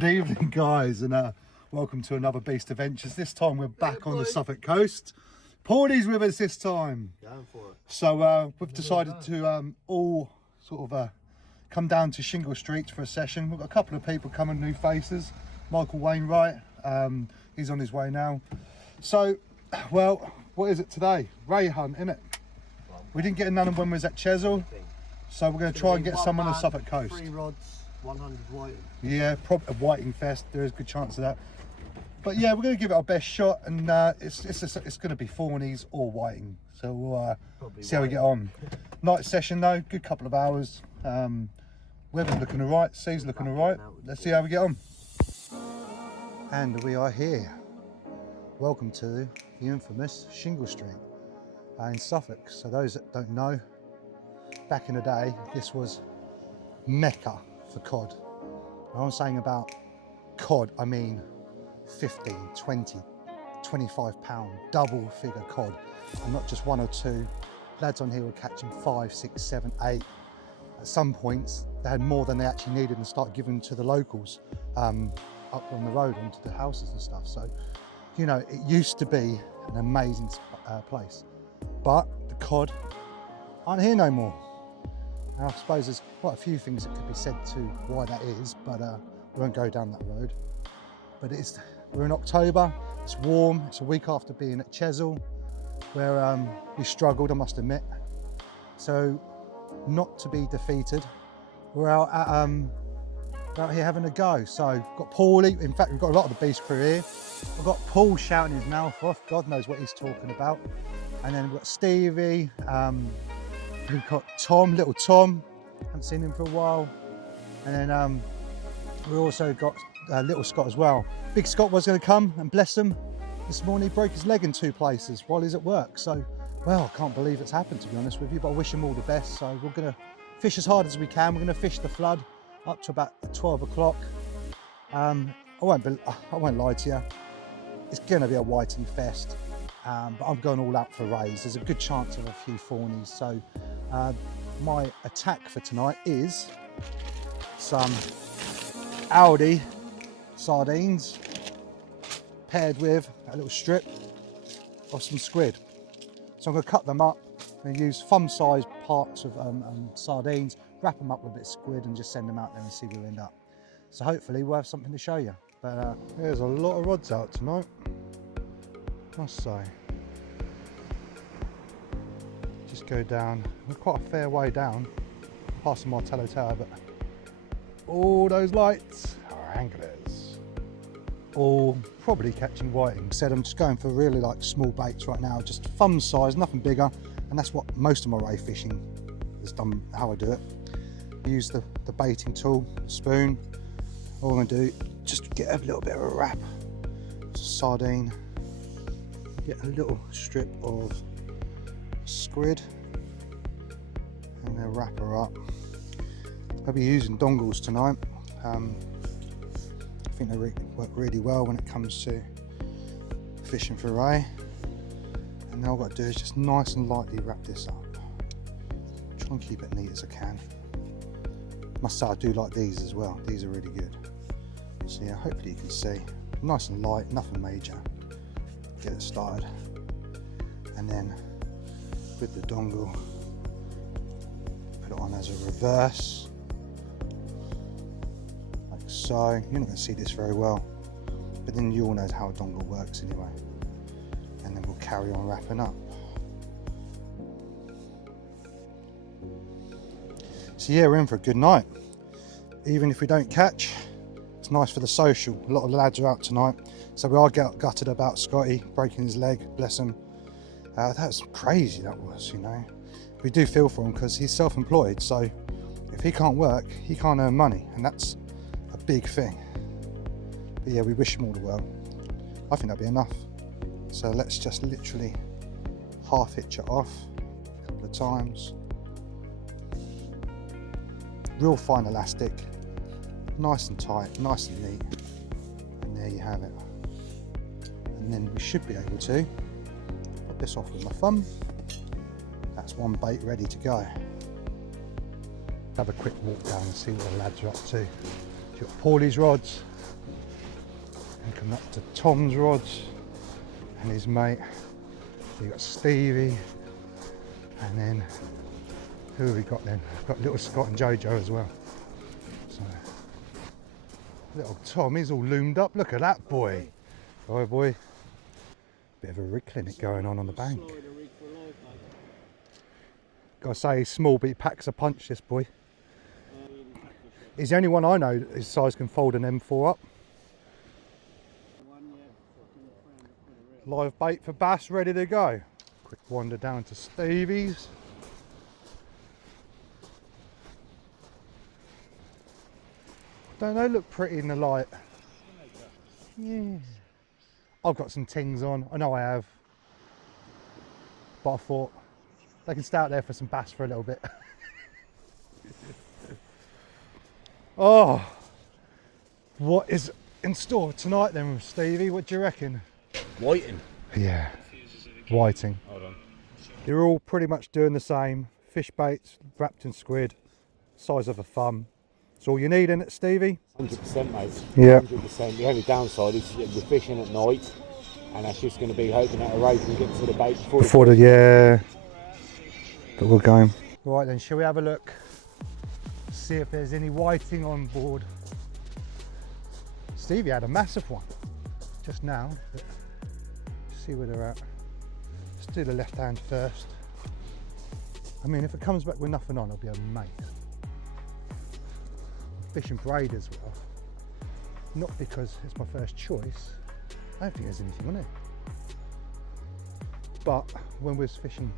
Good evening, guys, and welcome to another Beast Adventures. This time we're back on the Suffolk coast. Paulie's with us this time. Going for it. So we've decided to all sort of come down to Shingle Street for a session. We've got a couple of people coming, new faces. Michael Wainwright, he's on his way now. So, well, what is it today? Ray hunt, isn't it? We didn't get none of when we was at Chesil, so we're going to try and get some on the Suffolk coast. 3 rods, 100 whiting. Yeah, a whiting fest. There is a good chance of that. But yeah, we're going to give it our best shot, and it's going to be fawnies or whiting. So we'll see how we get on. Night session though, good couple of hours. Weather's looking alright, sea's looking alright. Let's see how we get on. And we are here. Welcome to the infamous Shingle Street in Suffolk. So those that don't know, back in the day, this was Mecca for cod. When I'm saying about cod, I mean 15, 20, 25 pound double figure cod, and not just 1 or 2. Lads on here were catching 5, 6, 7, 8. At some points they had more than they actually needed and started giving to the locals up on the road onto the houses and stuff. So, you know, it used to be an amazing place, but the cod aren't here no more. And I suppose there's quite a few things that could be said to why that is, but we won't go down that road. But we're in October, it's warm, it's a week after being at Chesil, where we struggled, I must admit. So, not to be defeated, we're out here having a go. So, we've got Paulie, in fact, we've got a lot of the Beast crew here. We've got Paul shouting his mouth off, God knows what he's talking about. And then we've got Stevie, we've got Tom, little Tom, haven't seen him for a while. And then we also got little Scott as well. Big Scott was going to come, and bless him, this morning he broke his leg in 2 places while he's at work. So, well, I can't believe it's happened, to be honest with you, but I wish him all the best. So we're going to fish as hard as we can. We're going to fish the flood up to about 12 o'clock. I won't lie to you, it's going to be a whiting fest, but I'm going all out for rays. There's a good chance of a few fawnies. So my attack for tonight is some Aldi sardines paired with a little strip of some squid. So I'm going to cut them up and use thumb-sized parts of sardines, wrap them up with a bit of squid and just send them out there and see where we end up. So hopefully we'll have something to show you. But there's a lot of rods out tonight, must say. Just go down, we're quite a fair way down, past the Martello Tower, but all those lights are anglers, all probably catching whiting. Said I'm just going for really like small baits right now, just thumb size, nothing bigger, and that's what most of my ray fishing is done, how I do it. Use the baiting tool, spoon. All I'm going to do, just get a little bit of a wrap, sardine, get a little strip of squid, and then wrap her up. I'll be using dongles tonight. I think they work really well when it comes to fishing for ray. And all I've got to do is just nice and lightly wrap this up. Try and keep it neat as I can. Must say I do like these as well. These are really good. So yeah, hopefully you can see. Nice and light, nothing major. Get it started. And then with the dongle, put it on as a reverse. Like so. You're not going to see this very well, but then you all know how a dongle works anyway. And then we'll carry on wrapping up. So yeah, we're in for a good night. Even if we don't catch, it's nice for the social. A lot of the lads are out tonight, so we are gutted about Scotty breaking his leg, bless him. That was crazy, that was, you know. We do feel for him because he's self-employed, so if he can't work, he can't earn money, and that's a big thing. But yeah, we wish him all the well. I think that'll be enough. So let's just literally half hitch it off a couple of times. Real fine elastic, nice and tight, nice and neat, and there you have it. And then we should be able to put this off with my thumb. That's one bait ready to go. Have a quick walk down and see what the lads are up to. You've got Paulie's rods, And coming up to Tom's rods and his mate. You got Stevie, and then who have we got then? We've got little Scott and Jojo as well. So little Tom, he's all loomed up. Look at that boy. Oh boy. Bit of a rig clinic going on the bank. Gotta say he's small, but he packs a punch, this boy. He's the only one I know his size can fold an M4 up. Live bait for bass ready to go. Quick wander down to Stevie's. Don't they look pretty in the light? Yeah. I've got some tings on, I know I have. But I thought they can stay out there for some bass for a little bit. Oh, what is in store tonight then, Stevie? What do you reckon? Whiting. Yeah, whiting. Hold on. They're all pretty much doing the same. Fish baits, wrapped in squid, size of a thumb. That's all you need in it, Stevie? 100%, mate. Yeah. 100%. The only downside is that we're fishing at night, and that's just going to be hoping that a ray can get to the bait before the yeah. But we're going. Right then, shall we have a look? See if there's any whiting on board. Stevie had a massive one just now. But see where they're at. Let's do the left hand first. I mean, if it comes back with nothing on, I'll be amazed. I'm fishing braid as well. Not because it's my first choice. I don't think there's anything on it. But when we was fishing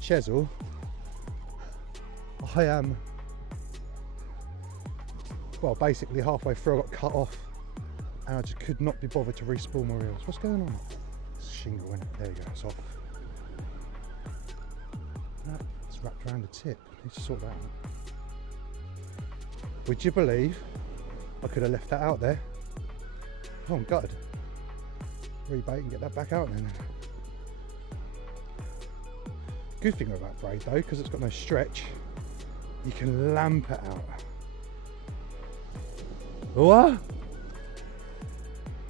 Chesil, I am, well, basically halfway through I got cut off and I just could not be bothered to respool my reels. What's going on? It's shingle, in it. There you go, it's off. No, it's wrapped around the tip. Need to sort that out. Would you believe I could have left that out there? Oh, I'm gutted. Rebait and get that back out then. Good thing about braid though, because it's got no stretch, you can lamp it out. What?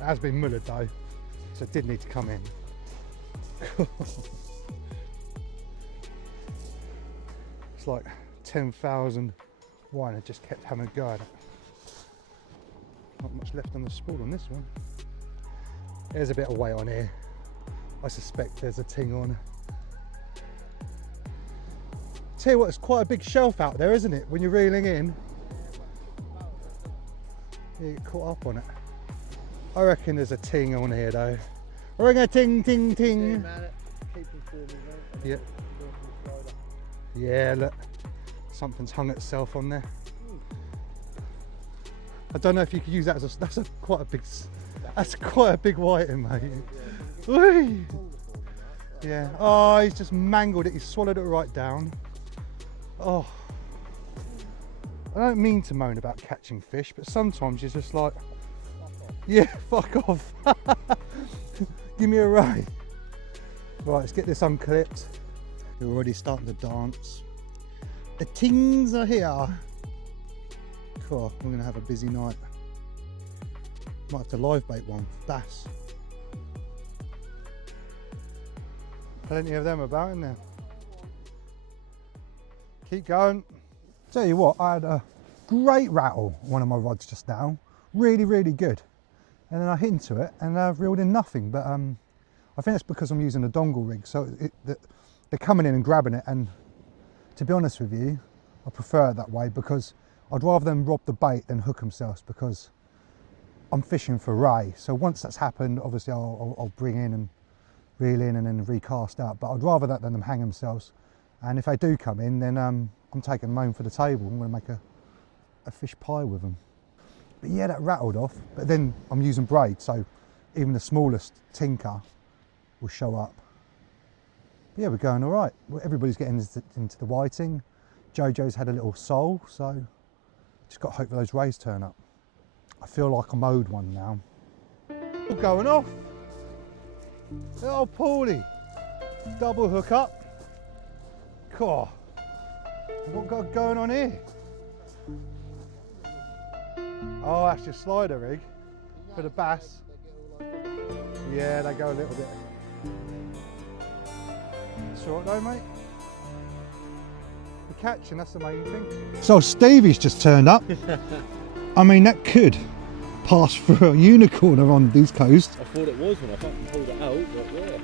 It has been mullered though, so it did need to come in. It's like 10,000 wine, I just kept having a go at it. Not much left on the spool on this one. There's a bit of weight on here. I suspect there's a ting on. Tell you what, it's quite a big shelf out there, isn't it? When you're reeling in, you get caught up on it. I reckon there's a ting on here though. I reckon a ting, ting, ting. Yeah. Yeah, look, something's hung itself on there. I don't know if you could use that as a. That's quite a big whiting, mate. Whee! Yeah. Oh, he's just mangled it. He's swallowed it right down. Oh, I don't mean to moan about catching fish, but sometimes you're just like, yeah, fuck off. Give me a ray. Right, let's get this unclipped. We're already starting to dance. The tings are here. Cool, we're gonna have a busy night. Might have to live bait one, bass. Plenty of them about in there. Keep going. Tell you what, I had a great rattle on one of my rods just now. Really, really good. And then I hit into it and I've reeled in nothing. But I think it's because I'm using a dongle rig. So they're coming in and grabbing it. And to be honest with you, I prefer it that way because I'd rather them rob the bait than hook themselves because I'm fishing for ray. So once that's happened, obviously I'll bring in and reel in and then recast out. But I'd rather that than them hang themselves. And if they do come in, then I'm taking them home for the table. I'm going to make a fish pie with them. But yeah, that rattled off. But then I'm using braid, so even the smallest tinker will show up. But yeah, we're going all right. Everybody's getting into the whiting. Jojo's had a little sole, so just got to hope those rays turn up. I feel like I'm owed one now. Going off. Oh, Paulie. Double hook up. Cool. What got going on here? Oh, that's your slider rig for the bass. Yeah, they go a little bit. It's all right though, mate. We're catching, that's the main thing. So Stevie's just turned up. I mean, that could pass for a unicorn around these coasts. I thought it was when I fucking pulled it out, but yeah.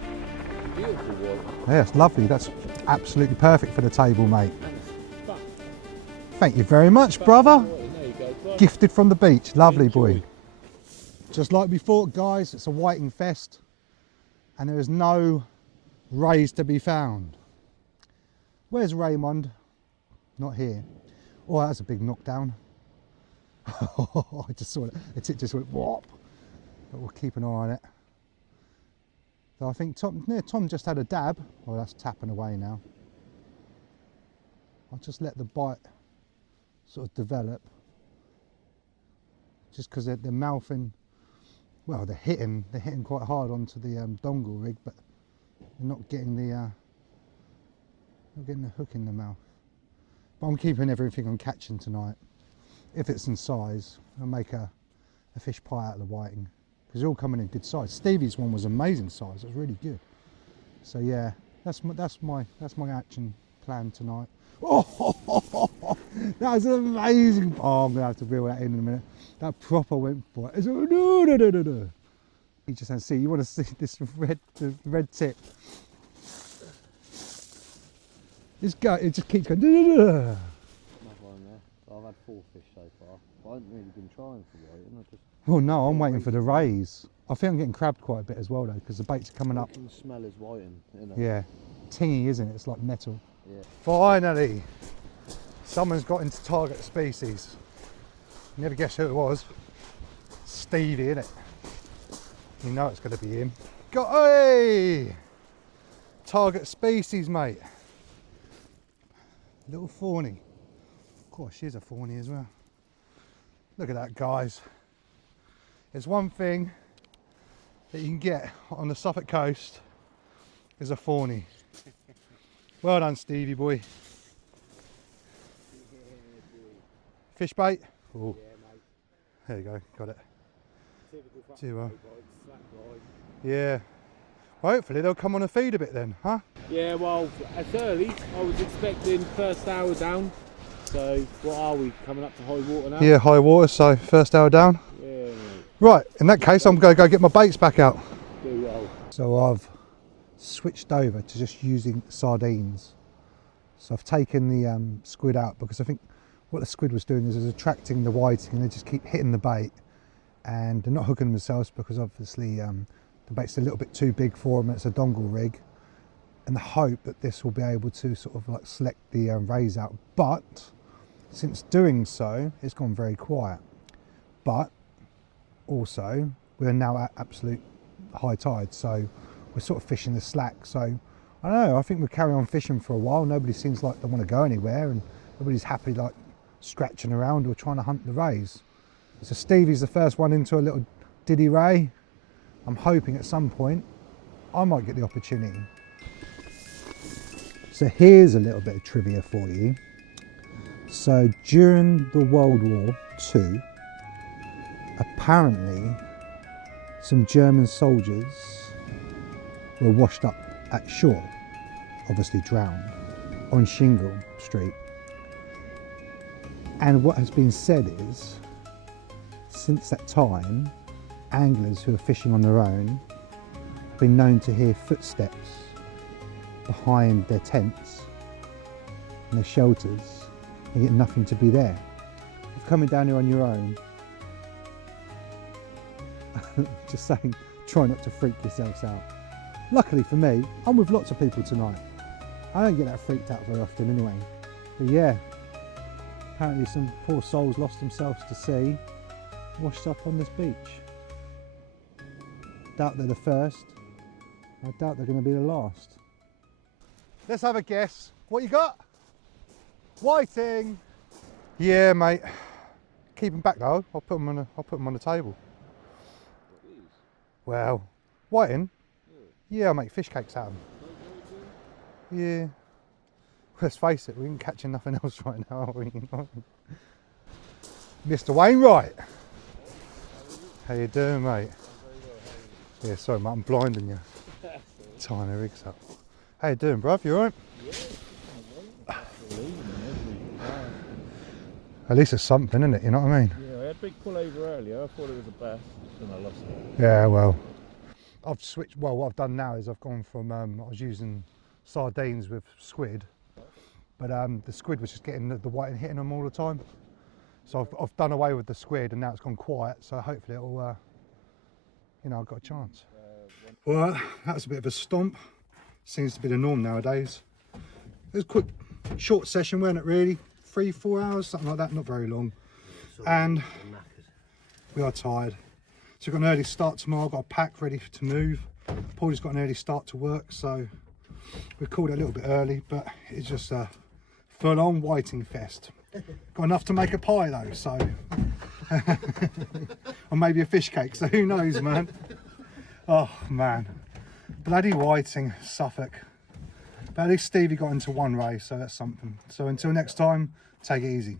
Beautiful one. Yeah, it's lovely. That's absolutely perfect for the table, mate. Thank you very much, brother. There you go. Gifted from the beach. Lovely Enjoy. boy. Just like we thought, guys, it's a whiting fest and there is no rays to be found. Where's Raymond? Not here. Oh, that's a big knockdown. I just saw it. It just went whop. But we'll keep an eye on it. So I think Tom just had a dab. Oh, that's tapping away now. I'll just let the bite sort of develop. Just because they're mouthing. Well, they're hitting quite hard onto the dongle rig, but they're not getting the hook in the mouth. But I'm keeping everything on catching tonight. If it's in size, I'll make a fish pie out of the whiting because they're all coming in good size. Stevie's one was amazing size; it was really good. So yeah, that's my action plan tonight. Oh, that was amazing! Oh, I'm gonna have to reel that in a minute. That proper went for it. You just don't see. You want to see this red tip. It just keeps going. Another one there. I've had 4 fish so far. I haven't really been trying for whiting. Oh no, I'm waiting for the rays. I think I'm getting crabbed quite a bit as well though, because the baits are coming up. You can smell his whiting, isn't it? Yeah, tingy, isn't it? It's like metal. Yeah. Finally, someone's got into target species. Never guess who it was. Stevie, innit? You know it's going to be him. Got hey! Target species, mate. Little fawny. Of course, she's a fawny as well. Look at that, guys. There's one thing that you can get on the Suffolk coast is a fawny. Well done, Stevie boy. Fish bait? Ooh. There you go, got it. Too well. Yeah. Well, hopefully they'll come on a feed a bit then, huh? Yeah, well, it's early. I was expecting first hour down. So, what are we, coming up to high water now? Yeah, high water, so first hour down. Yeah, mate. Right, in that case, I'm going to go get my baits back out. Do well. So I've switched over to just using sardines. So I've taken the squid out because I think what the squid was doing is it was attracting the whiting and they just keep hitting the bait and they're not hooking themselves because obviously the bait's a little bit too big for them. It's a dongle rig, and the hope that this will be able to sort of like select the rays out. But since doing so, it's gone very quiet. But also we're now at absolute high tide, so we're sort of fishing the slack. So I don't know, I think we'll carry on fishing for a while. Nobody seems like they want to go anywhere and everybody's happy like scratching around or trying to hunt the rays. So Stevie's the first one into a little diddy ray. I'm hoping at some point I might get the opportunity. So here's a little bit of trivia for you. So during the World War II, apparently some German soldiers were washed up at shore, obviously drowned, on Shingle Street. And what has been said is, since that time, anglers who are fishing on their own have been known to hear footsteps behind their tents and their shelters and yet nothing to be there. If coming down here on your own, just saying, try not to freak yourselves out. Luckily for me, I'm with lots of people tonight. I don't get that freaked out very often anyway. But yeah, apparently some poor souls lost themselves to sea, washed up on this beach. Doubt they're the first. I doubt they're going to be the last. Let's have a guess. What you got? Whiting. Yeah, mate. Keep them back though. I'll put them on the table. Well, whiting. Yeah, I'll make fish cakes out of them. Yeah. Let's face it, we ain't catching nothing else right now, are we? Mr. Wainwright. How you doing, mate? Yeah, sorry mate, I'm blinding you. Tying the rigs up. How you doing, bruv? You alright? At least it's something, isn't it? You know what I mean? Yeah, I had a big pull over earlier. I thought it was a bass, and I lost it. Yeah, well, I've switched. Well, what I've done now is I've gone from I was using sardines with squid, but the squid was just getting the whiting hitting them all the time. So I've done away with the squid, and now it's gone quiet. So hopefully it'll, you know, I've got a chance. Well, that was a bit of a stomp. Seems to be the norm nowadays. It was a quick, short session, weren't it? Really, 3-4 hours, something like that. Not very long. And we are tired. So we've got an early start tomorrow. I've got a pack ready to move. Paulie's got an early start to work, so we called it a little bit early, but it's just a full-on whiting fest. Got enough to make a pie though, so or maybe a fish cake. So who knows, man? Oh man, bloody whiting, Suffolk. But at least Stevie got into one race, so that's something. So until next time, take it easy.